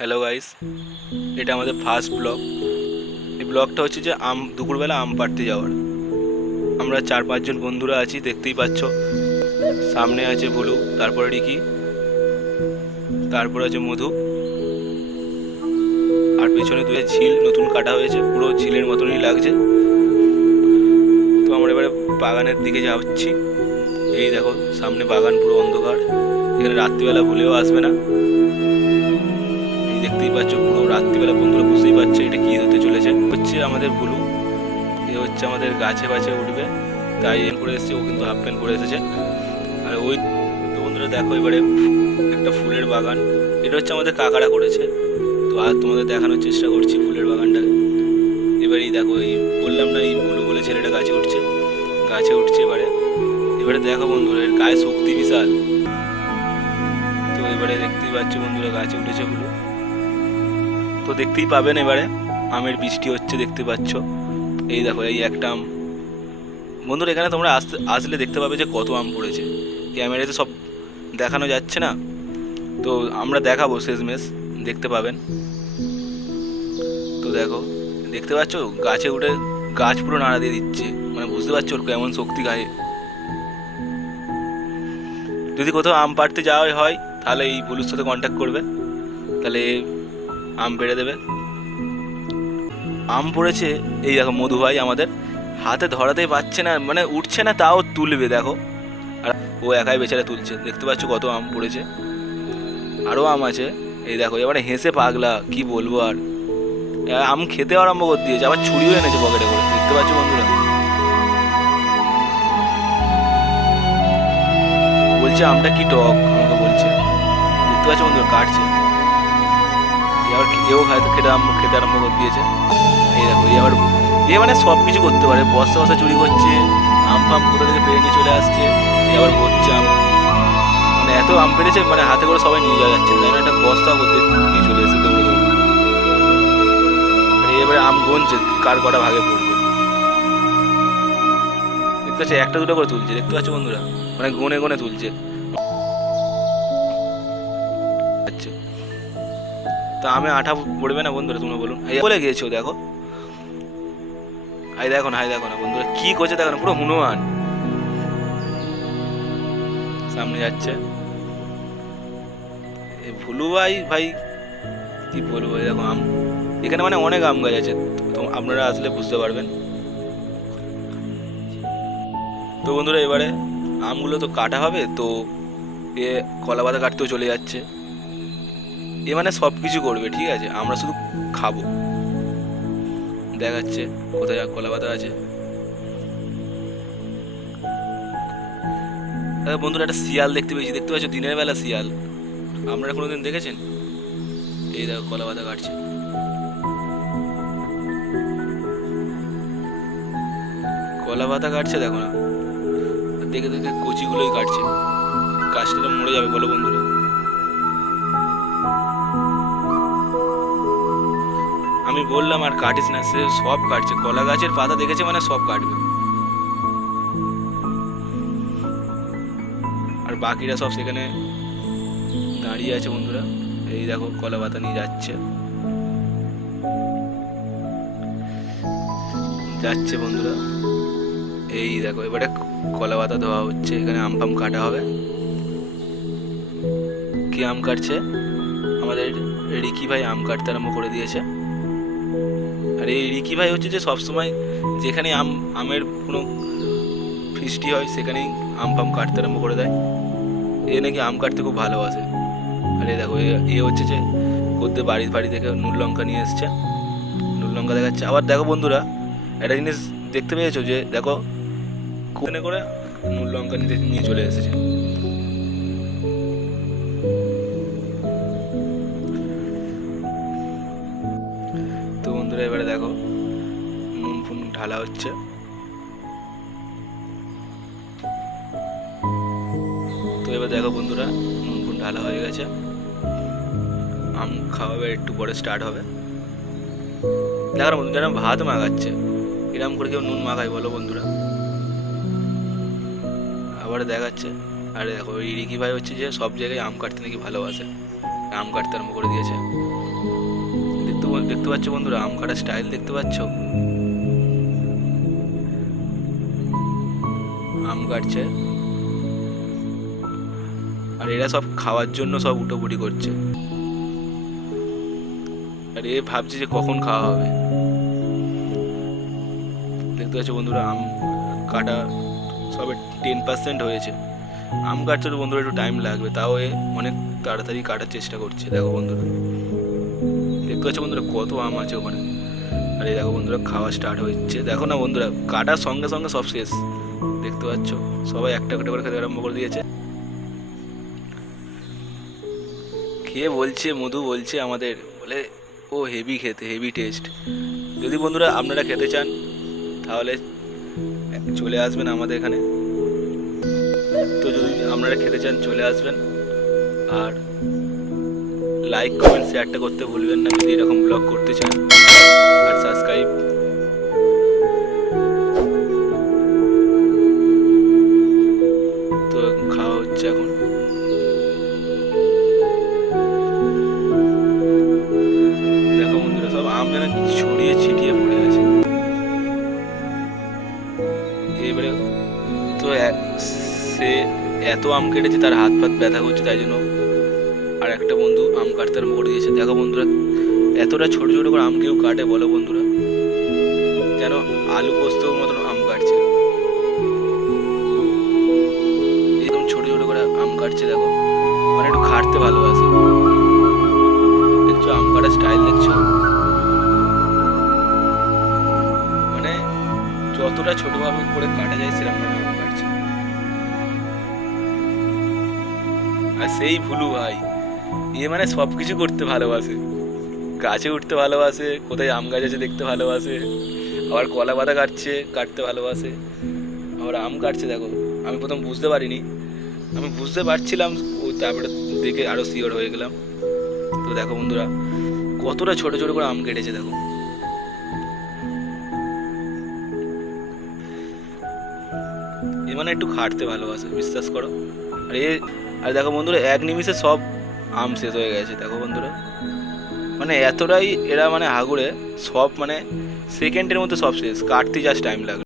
Hello guys, এটা আমাদের first blog. এই ব্লগটা হচ্ছে যে দুপুরবেলা আম পাড়তে যাওয়ার। আমরা 4-5 জন বন্ধুরা আছি, দেখতেই পাচ্ছ। সামনে আছে ভুলু, তারপরে রিকি, তারপর আছে মধু, আর পেছনে দুটো ঝিল নতুন কাটা হয়েছে, পুরো ঝিলের মতনই লাগছে। তো আমরা এবারে বাগানের দিকে যাচ্ছি। এই দেখো সামনে বাগান, পুরো অন্ধকার। এখানে রাত্রিবেলা ভুলেও আসবে না। এই দেখতেই পাচ্ছ, পুরো রাত্রিবেলা বন্ধুরা বুঝতেই পারছে এটা কি হতে চলেছে। হচ্ছে আমাদের ভুলু, এ হচ্ছে আমাদের গাছে বাছে উঠবে, তাই করে এসেছে। ও কিন্তু হাফ প্যান্ট পরে এসেছে। আর ওই তো বন্ধুরা দেখো এবারে একটা ফুলের বাগান। এটা হচ্ছে আমাদের কাকারা করেছে। তো আর তোমাদের দেখানোর চেষ্টা করছি ফুলের বাগানটাকে। এবারেই দেখো, এই বললাম না, এই ভুলু বলে ছেলেটা গাছে উঠছে, গাছে উঠছে এবারে। এবারে দেখো বন্ধুরা, এর গায়ে শক্তি বিশাল। তো এবারে দেখতেই পাচ্ছ বন্ধুরা, গাছে উঠেছে ভুলু। তো দেখতেই পাবেন এবারে আমের বৃষ্টি হচ্ছে, দেখতে পাচ্ছ। এই দেখো, এই একটা আম। বন্ধুরা এখানে তোমরা আসলে দেখতে পাবে যে কত আম পড়েছে। ক্যামেরাতে সব দেখানো যাচ্ছে না, তো আমরা দেখাবো শেষমেশ, দেখতে পাবেন। তো দেখো, দেখতে পাচ্ছ গাছে উঠে গাছ পুরো নাড়া দিয়ে দিচ্ছে, মানে বুঝতে পারছো ওর কেমন শক্তি গায়ে। যদি কোথাও আম পাড়তে যাওয়া হয় তাহলে এই ভুলুর সাথে কন্ট্যাক্ট করবে, তাহলে আম পেড়ে দেবে। আম পড়েছে, এই দেখো মধু ভাই আমাদের হাতে ধরাতেই পারছে না, মানে উঠছে না, তাও তুলবে দেখো। আর ও একাই বেচারা তুলছে, দেখতে পাচ্ছ কত আম পড়েছে। আরও আম আছে, এই দেখো। এবারে হেসে পাগলা, কি বলবো আর। আম খেতে আরম্ভ করে দিয়েছে, আবার ছুরিও এনেছে পকেটে করে, দেখতে পাচ্ছ বন্ধুরা। বলছে আমটা কি টক, আমাকে বলছে, দেখতে পাচ্ছ বন্ধুরা, কাটছে। এবার এও হয়তো খেতে আরম্ভ করে দিয়েছে। এই দেখো, এ মানে সব কিছু করতে পারে, বস্তা বস্তা চুরি করছে, আম ফাম কোথা থেকে পেরে নিয়ে চলে আসছে। আবার হচ্ছে আম, মানে এত আম পেরেছে, মানে হাতে করে সবাই নিয়ে যাওয়া যাচ্ছে, তাই না? একটা বস্তা করতে নিয়ে চলে এসেছে দৌড়ে দৌড়ে। আর এবারে আম গুনছে কার কটা ভাগে পড়বে। দেখতে পাচ্ছি একটা দুটো করে তুলছে, দেখতে পাচ্ছ বন্ধুরা, মানে গুনে গুনে তুলছে। আচ্ছা, তা আমে আঠা পড়বে না বন্ধুরা, তোমরা বলুন। এই বলে গিয়েছো দেখো, হাই দেখো না, হাই দেখো না বন্ধুরা, কি করছে দেখো না, পুরো হনুমান সামনে যাচ্ছে। ভুলু ভাই ভাই কি বলবো, এই দেখো আম, এখানে মানে অনেক আম গাছ আছে, তো আপনারা আসলে বুঝতে পারবেন। তো বন্ধুরা এবারে আমগুলো তো কাটা হবে, তো এ কলা পাতা কাটতেও চলে যাচ্ছে। এ মানে সব কিছু করবে, ঠিক আছে, আমরা শুধু খাবো। দেখাচ্ছে কোথায় কলা পাতা আছে। বন্ধুরা একটা শিয়াল দেখতে পেয়েছি, দেখতে পাচ্ছ, দিনের বেলা শিয়াল। আপনারা কোনোদিন দেখেছেন? এই দেখো কলা পাতা কাটছে, কলা পাতা কাটছে, দেখো না, দেখে দেখে কচিগুলোই কাটছে। গাছটা তো মরে যাবে বলো বন্ধুরা। আমি বললাম আর কাটিস না, সে সব কাটছে, কলা গাছের পাতা দেখেছে মানে সব কাটবে। আর বাকিরা সব সেখানে দাঁড়িয়ে আছে বন্ধুরা। এই দেখো কলা পাতা নিয়ে যাচ্ছে, যাচ্ছে বন্ধুরা। এই দেখো এবারে কলা পাতা ধোয়া হচ্ছে, এখানে আম ফাম কাটা হবে। কি আম কাটছে? আমাদের রিকি ভাই আম কাটতে আরম্ভ করে দিয়েছে। আর এই রিকি ভাই হচ্ছে যে সবসময় যেখানে আমের কোনো ফিস্টি হয় সেখানেই আম ফাম কাটতে আরম্ভ করে দেয়। এ নাকি আম কাটতে খুব ভালোবাসে। আর এই দেখো, এ হচ্ছে যে করতে বাড়ি থেকে নুন লঙ্কা নিয়ে এসছে, নুন লঙ্কা দেখাচ্ছে। আবার দেখো বন্ধুরা, একটা জিনিস দেখতে পেয়েছো যে দেখো, কোনে করে নুন লঙ্কা নিয়ে চলে এসেছে। তো বন্ধুরা এবারে দেখো নুন ফুন ঢালা হচ্ছে। তো এবার দেখো বন্ধুরা, নুন ফুন ঢালা হয়ে গেছে, আম খাওয়াবে একটু পরে স্টার্ট হবে। দেখো বন্ধু, যেন ভাত মাখাচ্ছে, এরকম করে কেউ নুন মাখায় বলো বন্ধুরা? আবার দেখাচ্ছে। আরে দেখো, ওই রিকি ভাই হচ্ছে যে সব জায়গায় আম কাটতে নাকি ভালোবাসে, আম কাটতে আরম্ভ করে দিয়েছে। দেখতে পাচ্ছ বন্ধুরা, আম কাটার স্টাইল দেখতে পাচ্ছ, আম কাটছে। আর এরা সব খাওয়ার জন্য সব উটোপুটি করছে, আর এ ভাবছে যে কখন খাওয়া হবে। দেখতে পাচ্ছ বন্ধুরা, আম কাটা সবে 10% হয়েছে। আম কাটছে তো বন্ধুরা একটু টাইম লাগবে, তাও এ অনেক তাড়াতাড়ি কাটার চেষ্টা করছে। দেখো বন্ধুরা, দেখতে পাচ্ছ বন্ধুরা কত আম আছে ওখানে। আর এই দেখো বন্ধুরা খাওয়া স্টার্ট হচ্ছে। দেখো না বন্ধুরা, কাটার সঙ্গে সঙ্গে সব শেষ। দেখতে পাচ্ছ সবাই একটা একটা করে খেতে আরম্ভ করে দিয়েছে। খেয়ে বলছে, মধু বলছে আমাদের, বলে ও হেভি খেতে, হেভি টেস্ট। যদি বন্ধুরা আপনারা খেতে চান তাহলে চলে আসবেন আমাদের এখানে। তো যদি আপনারা খেতে চান চলে আসবেন, আর লাইক কমেন্ট শেয়ারটা করতে ভুলবেন না যদি এরকম ব্লগ করতে চান, আর সাবস্ক্রাইব। তো খাওয়া হচ্ছে এখন। দেখো বন্ধুরা সব আম যেন ছড়িয়ে ছিটিয়ে পড়ে গেছে। এবারে তো সে এত আম কেটেছে তার হাত পাত ব্যথা করছে, তাই জন্য আর একটা বন্ধু আম কাটতে আরম্ভ করে দিয়েছে। দেখো বন্ধুরা এতটা ছোট ছোট করে আম কেউ কাটে বলো বন্ধুরা? যেন আলু পোস্তর মতন আম কাটছে, একদম ছোট ছোট করে আম কাটছে। দেখো মানে একটু খাটতে ভালোবাসে। দেখছো আম কাটার স্টাইল দেখছো, মানে যতটা ছোটভাবে করে কাটা যায় সেরকম ভাবে আম কাটছে। আর সেই ভুলু ভাই, এ মানে সব কিছু করতে ভালোবাসে, গাছে উঠতে ভালোবাসে, কোথায় আম গাছ আছে দেখতে ভালোবাসে, আবার কলা পাতা কাটতে ভালোবাসে, আবার আম কাটছে। দেখো আমি প্রথম বুঝতে পারিনি, আমি বুঝতে পারছিলাম, ও তারপরে দেখে আরো শিওর হয়ে গেলাম। তো দেখো বন্ধুরা কতটা ছোট ছোট করে আম কেটেছে। দেখো এ মানে একটু খাটতে ভালোবাসে, বিশ্বাস করো। আর দেখো বন্ধুরা এক নিমিষে সব আম শেষ হয়ে গেছে। দেখো বন্ধুরা মানে এতটাই এরা মানে হাগুড়ে, সব মানে সেকেন্ডের মধ্যে সব শেষ, কাটতে জাস্ট টাইম লাগে।